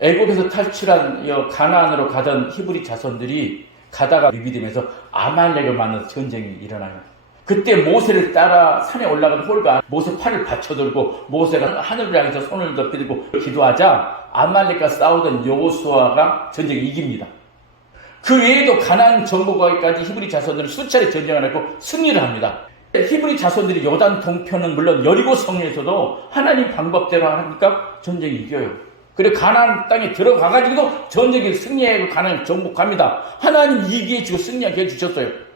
애굽에서 탈출한 가나안으로 가던 히브리 자손들이 가다가 미비되면서 아말렉을 만나서 전쟁이 일어나요. 그때 모세를 따라 산에 올라간 홀가 모세 팔을 받쳐들고 모세가 하늘을 향해서 손을 높이들고 기도하자 아말렉과 싸우던 여호수아가 전쟁에 이깁니다. 그 외에도 가나안 정복하기까지 히브리 자손들은 수차례 전쟁을 하고 승리를 합니다. 히브리 자손들이 요단 동편은 물론 여리고 성에서도 하나님 방법대로 하니까 전쟁이 이겨요. 그리고 가나안 땅에 들어가가지고도 전쟁에 승리하고 가나안을 정복합니다. 하나님 이기게 해주고 승리하게 해주셨어요.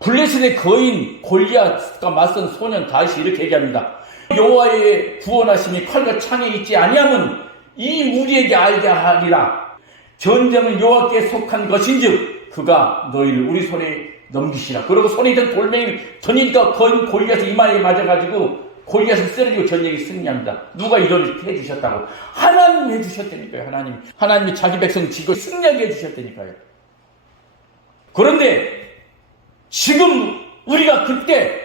블레셋의 거인 골리앗과 맞선 소년 다윗이 이렇게 얘기합니다. 여호와의 구원하심이 칼과 창에 있지 아니하면 이 무리에게 알게 하리라. 전쟁은 여호와께 속한 것인즉 그가 너희를 우리 손에 넘기시라. 그리고 손에 있던 돌멩이를 던지니까 거인 골리앗의 이마에 맞아가지고 골리앗을 쓰러지고 전쟁에 승리합니다. 누가 이런 해주셨다고? 하나님이 해주셨다니까요. 하나님이 자기 백성 지고 승리하게 해주셨다니까요. 그런데 지금 우리가 그때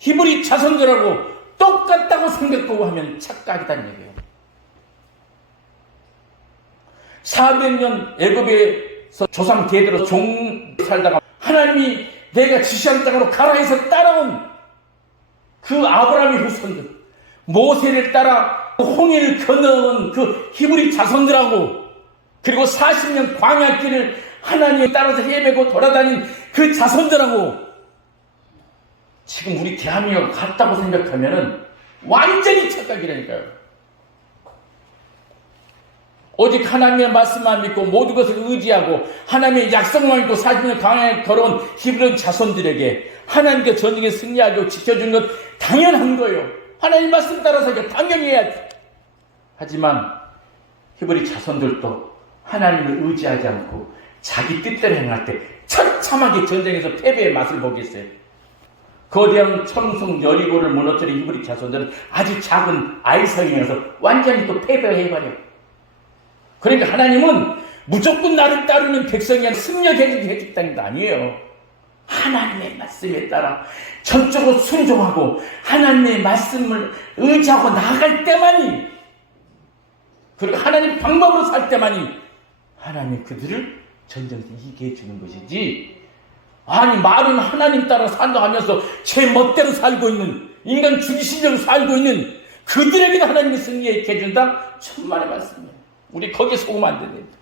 히브리 자손들하고 똑같다고 생각하고 하면 착각이다는 얘기예요. 400년 애굽에서 조상 대대로 종 살다가 하나님이 내가 지시한 땅으로 가라 해서 따라온 그 아브라함의 후손들, 모세를 따라 홍해를 건너온 그 히브리 자손들하고 그리고 40년 광야길을 하나님을 따라서 헤매고 돌아다닌 그 자손들하고 지금 우리 대한민국과 같다고 생각하면은 완전히 착각이라니까요. 오직 하나님의 말씀만 믿고 모든 것을 의지하고 하나님의 약속만 믿고 40년 광야에 걸어온 히브리 자손들에게 하나님께 전쟁에 승리하고 지켜준 것 당연한 거예요. 하나님 말씀 따라서 이제 당연히 해야지. 하지만 히브리 자손들도 하나님을 의지하지 않고 자기 뜻대로 행할 때 처참하게 전쟁에서 패배의 맛을 보겠어요. 거대한 청성 여리고를 무너뜨린 히브리 자손들은 아주 작은 아이성에서 완전히 또 패배해버려요. 그러니까 하나님은 무조건 나를 따르는 백성이 승리해주겠다는 게 아니에요. 하나님의 말씀에 따라 전적으로 순종하고 하나님의 말씀을 의지하고 나아갈 때만이, 그리고 하나님 방법으로 살 때만이 하나님 그들을 전쟁에서 이기게 해주는 것이지, 아니 말은 하나님 따라 산다하면서 제 멋대로 살고 있는, 인간 중심적으로 살고 있는 그들에게 하나님이 승리하게 해준다? 천만의 말씀이에요. 우리 거기에 속으면 안 됩니다.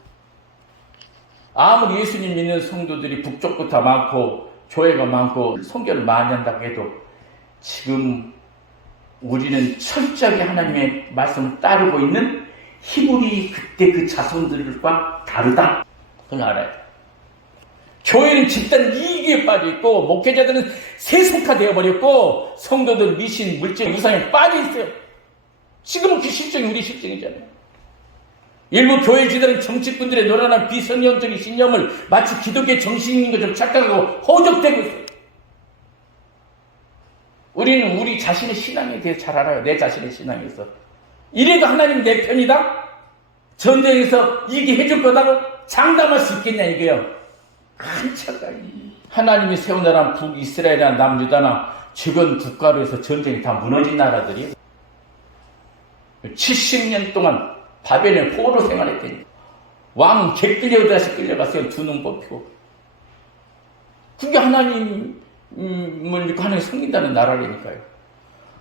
아무리 예수님 믿는 성도들이 북쪽부터 많고 교회가 많고 선교를 많이 한다고 해도 지금 우리는 철저하게 하나님의 말씀을 따르고 있는 히브리 그때 그 자손들과 다르다. 그걸 알아야 돼. 교회는 집단 이익에 빠져있고 목회자들은 세속화되어 버렸고 성도들은 미신, 물질, 우상에 빠져있어요. 지금은 그 실정이 우리 실정이잖아요. 일부 교회 지도는 정치꾼들의 노란한 비선형적인 신념을 마치 기독교의 정신인 것처럼 착각하고 허적되고 있어요. 우리는 우리 자신의 신앙에 대해 잘 알아요. 내 자신의 신앙에서. 이래도 하나님 내 편이다? 전쟁에서 이게 해줄 거다고 장담할 수 있겠냐 이게요. 큰 착각이. 하나님이 세운 나라는 북이스라엘이나 남유다나 주변 국가로 해서 전쟁이 다 무너진 나라들이 70년 동안 바벨론의 포로 생활했더니 왕은 객들여다시 끌려갔어요. 두 눈 뽑히고. 그게 하나님을 믿고 하나님이 섬긴다는 나라라니까요.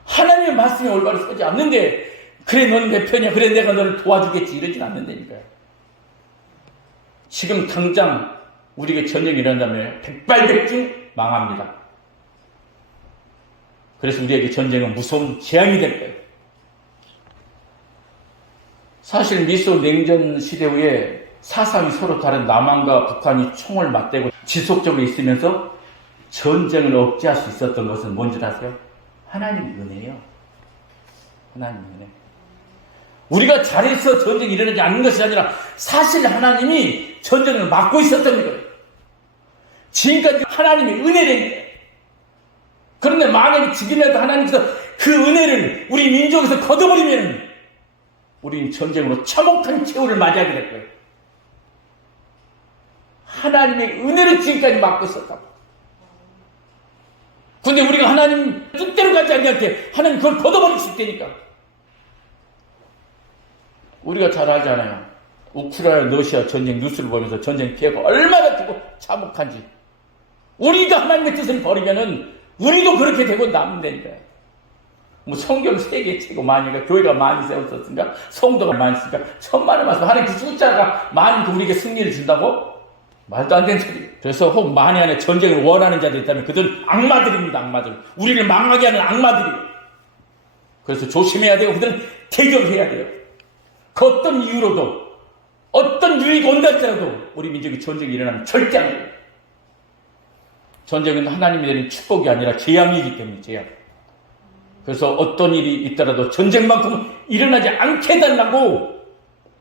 하나님의 말씀이 올바로 서지 않는데 그래 너는 내 편이야, 그래 내가 너를 도와주겠지 이러진 않는다니까요. 지금 당장 우리에게 전쟁이 일어난다면 백발백중 망합니다. 그래서 우리에게 전쟁은 무서운 재앙이 될 거예요. 사실 미소 냉전 시대 후에 사상이 서로 다른 남한과 북한이 총을 맞대고 지속적으로 있으면서 전쟁을 억제할 수 있었던 것은 뭔지 아세요? 하나님의 은혜예요. 하나님의 은혜. 우리가 잘해서 전쟁이 일어나지 않는 것이 아니라 사실 하나님이 전쟁을 막고 있었던 거예요. 지금까지 하나님의 은혜를. 그런데 만약에 지금이라도 하나님께서 그 은혜를 우리 민족에서 걷어버리면 우리는 전쟁으로 참혹한 최후를 맞이하게 될 거예요. 하나님의 은혜를 지금까지 막고 있었다고. 근데 우리가 하나님 뜻대로 가지 않게 할 때 하나님 그걸 걷어버릴 수 있다니까. 우리가 잘 알잖아요. 우크라이나 러시아 전쟁 뉴스를 보면서 전쟁 피해가 얼마나 크고 참혹한지, 우리가 하나님의 뜻을 버리면은 우리도 그렇게 되고 남는다니까. 뭐 성경 세계 최고 많이가 교회가 많이 세웠었으니까, 성도가 많이 있으니까 천만의 말씀, 하나님 그 숫자가 많은 그 우리에게 승리를 준다고? 말도 안 되는 소리. 그래서 혹 만에 안에 전쟁을 원하는 자들이 있다면 그들은 악마들입니다. 악마들. 우리를 망하게 하는 악마들이에요. 그래서 조심해야 되고 그들은 대결해야 돼요. 그 어떤 이유로도, 어떤 유익이 온다 할지라도 우리 민족이 전쟁이 일어나면 절대 안 돼요. 전쟁은 하나님이 내린 축복이 아니라 재앙이기 때문에 재앙. 그래서 어떤 일이 있더라도 전쟁만큼은 일어나지 않게 해달라고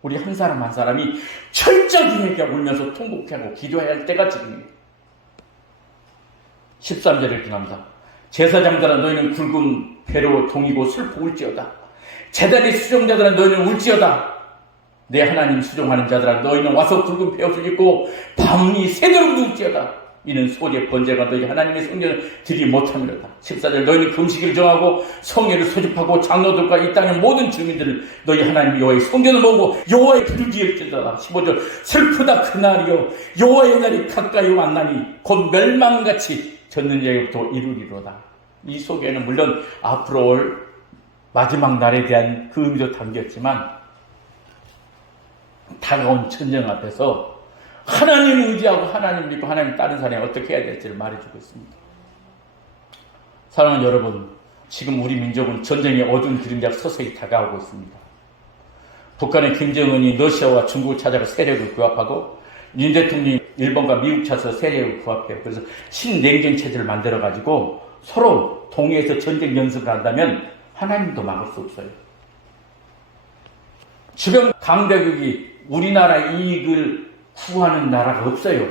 우리 한 사람 한 사람이 철저히 회개하고 울면서 통곡하고 기도해야 할 때가 지금입니다. 13절을 기납니다. 제사장들아 너희는 굵은 배로 동이고 슬퍼 울지어다. 제단의 수종자들아 너희는 울지어다. 내 하나님 수종하는 자들아 너희는 와서 굵은 배옷을 입고 밤이 새도록 울지어다. 이는 소리의 번제가 너희 하나님의 성전을 드리지 못함이로다. 14절 너희는 금식을 정하고 성회를 소집하고 장로들과 이 땅의 모든 주민들을 너희 하나님 여호와의 성전을 모으고 여호와의 길을 지을지어다. 15절 슬프다 그날이요 여호와의 날이 가까이 왔나니 곧 멸망같이 젖는 자에게부터 이루리로다. 이 속에는 물론 앞으로 올 마지막 날에 대한 그 의미도 담겼지만, 다가온 전쟁 앞에서 하나님을 의지하고 하나님 믿고 하나님 따른 사람이 어떻게 해야 될지를 말해주고 있습니다. 사랑하는 여러분, 지금 우리 민족은 전쟁의 어두운 그림자가 서서히 다가오고 있습니다. 북한의 김정은이 러시아와 중국을 찾아가 세력을 규합하고, 윤 대통령이 일본과 미국 찾아서 세력을 규합해요. 그래서 신냉전 체제를 만들어가지고 서로 동해에서 전쟁 연습을 한다면 하나님도 막을 수 없어요. 지금 강대국이 우리나라 이익을 구하는 나라가 없어요.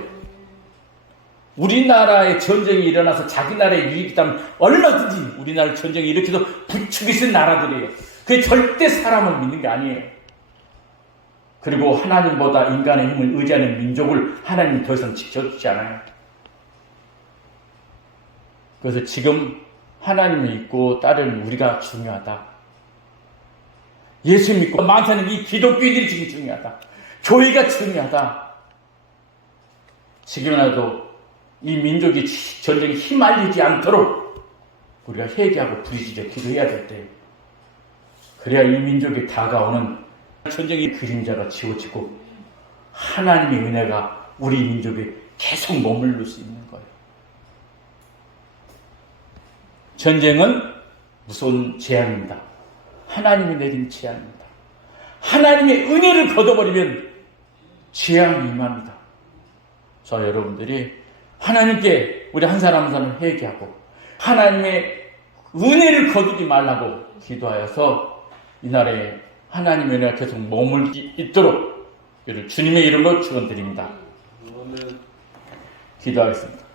우리나라에 전쟁이 일어나서 자기 나라의 이익이 있다면 얼마든지 우리나라 전쟁이 일으켜서 부추기 쓴 나라들이에요. 그게 절대 사람을 믿는 게 아니에요. 그리고 하나님보다 인간의 힘을 의지하는 민족을 하나님이 더 이상 지켜주지 않아요. 그래서 지금 하나님을 믿고 따르는 우리가 중요하다. 예수 믿고 많다는 이 기독교인들이 지금 중요하다. 교회가 중요하다. 지금이라도 이 민족이 전쟁에 휘말리지 않도록 우리가 회개하고 부르짖어 기도해야 될 때, 그래야 이 민족에 다가오는 전쟁의 그림자가 지워지고 하나님의 은혜가 우리 민족에 계속 머물러 수 있는 거예요. 전쟁은 무서운 재앙입니다. 하나님이 내린 재앙입니다. 하나님의 은혜를 걷어버리면 재앙이 임합니다. 저 여러분들이 하나님께 우리 한 사람 한 사람 회개하고 하나님의 은혜를 거두지 말라고 기도하여서 이 나라에 하나님의 은혜가 계속 머물기 있도록 주님의 이름으로 축원드립니다. 기도하겠습니다.